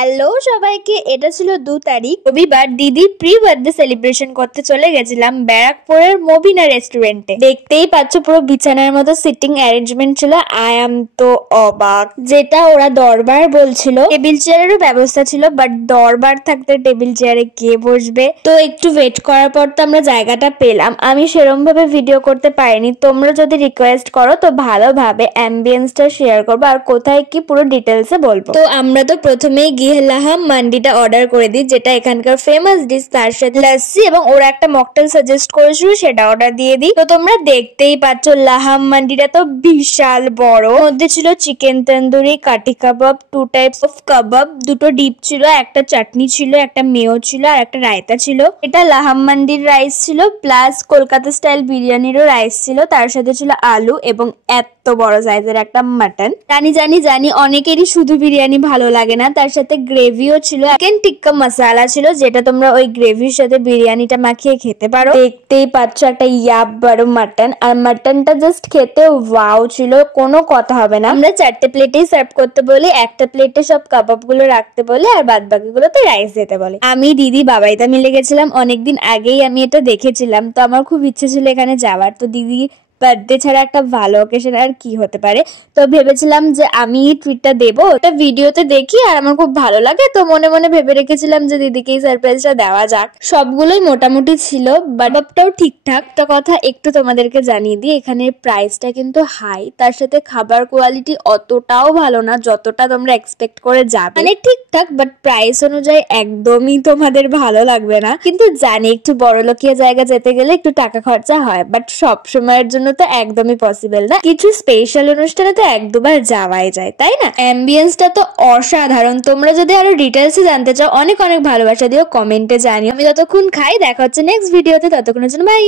Hello সবাইকে, এটা ছিল 2 তারিখ রবিবার। দিদির প্রি বার্থডে সেলিব্রেশন করতে চলে গেছিলাম ব্যারাকপুরের মবিনা রেস্টুরেন্টে। দেখতেই পাচ্ছ পুরো বিছানার মতো সিটিং অ্যারেঞ্জমেন্ট ছিল। আই এম তো অবাক, যেটা ওরা দরবার বলছিল। টেবিল চেয়ারেরও ব্যবস্থা ছিল, বাট দরবার থাকতে টেবিল চেয়ারে কে বসবে। তো একটু ওয়েট করার পর তো আমরা জায়গাটা পেলাম। আমি সেরকম ভাবে ভিডিও করতে পারিনি। তোমরা যদি রিকোয়েস্ট করো তো ভালোভাবে অ্যাম্বিয়েন্সটা শেয়ার করবো আর কোথায় কি পুরো ডিটেলসে বলবো। তো আমরা তো প্রথমেই গিয়ে লাহাম মান্ডিটা অর্ডার করে দিই, যেটা এখানকার ফেমাস ডিশ। তার সাথে লাস্সি এবং ওরা একটা মকটেল সাজেস্ট করেছিল, সেটা অর্ডার দিয়ে দিই। তো তোমরা দেখতেই পাচ্ছ লাহাম মান্ডিটা তো বিশাল বড়। মধ্যে ছিল চিকেন তন্দুরি, কাটি কাবাব, 2 টাইপস অফ কাবাব, 2টো ডিপ ছিল, একটা চাটনি ছিল, একটা মেয়ো ছিল আর একটা রায়তা ছিল। এটা লাহাম মান্ডির রাইস ছিল, প্লাস কলকাতা স্টাইল বিরিয়ানিরও রাইস ছিল। তার সাথে ছিল আলু এবং এত বড় সাইজের একটা মাটন। জানি অনেকেরই শুধু বিরিয়ানি ভালো লাগে না, তার সাথে গ্রেভিও ছিল, চিকেন টিক্কা মশালা ছিল, যেটা তোমরা ওই গ্রেভির সাথে বিরিয়ানিটা মাখিয়ে খেতে পারো। দেখতেই পাচ্ছ একটা ইয়াব বড় মাটন, আর মাটনটা জাস্ট খেতে ওয়াও ছিল, কোনো কথা হবে না। আমরা 4টে প্লেটেই সার্ভ করতে বলি, একটা প্লেটে সব কাবাব গুলো রাখতে বলে আর বাদ বাকি গুলোতে রাইস দিতে বলে। আমি দিদি বাবাইদা মিলে গেছিলাম, অনেকদিন আগেই আমি এটা দেখেছিলাম, তো আমার খুব ইচ্ছে ছিল এখানে যাওয়ার। তো দিদি বার্থডে ছাড়া একটা ভালো অকেশন আর কি হতে পারে, তো ভেবেছিলাম যে আমি ট্রিটটা দেবো। এটা ভিডিওতে দেখি আর আমার খুব ভালো লাগে, তো মনে মনে ভেবে রেখেছিলাম যে দিদিকে এই সারপ্রাইজটা দেওয়া যাক। সবগুলোই মোটামুটি ছিল, বাটটাও ঠিকঠাক। একটা কথা একটু তোমাদেরকে জানিয়ে দিই, এখানে প্রাইসটা কিন্তু হাই, তার সাথে খাবার কোয়ালিটি অতটাও ভালো না যতটা তোমরা এক্সপেক্ট করে যাবে। মানে ঠিকঠাক, বাট প্রাইস অনুযায়ী একদমই তোমাদের ভালো লাগবে না। কিন্তু জানি একটু বড়লোকিয়া জায়গা যেতে গেলে একটু টাকা খরচা হয়, বাট সব সময়ের জন্য তো একদমই পসিবল না। কিছু স্পেশাল অনুষ্ঠানে তো 1-2বার যাওয়াই যায়, তাই না? অ্যাম্বিয়েন্সটা তো অসাধারণ। তোমরা যদি আরো ডিটেলসে জানতে চাও, অনেক ভালোবাসা দিও, কমেন্টে জানিও। আমি ততক্ষণ খাই, দেখা হচ্ছে নেক্সট ভিডিওতে, ততক্ষণের জন্য বাই।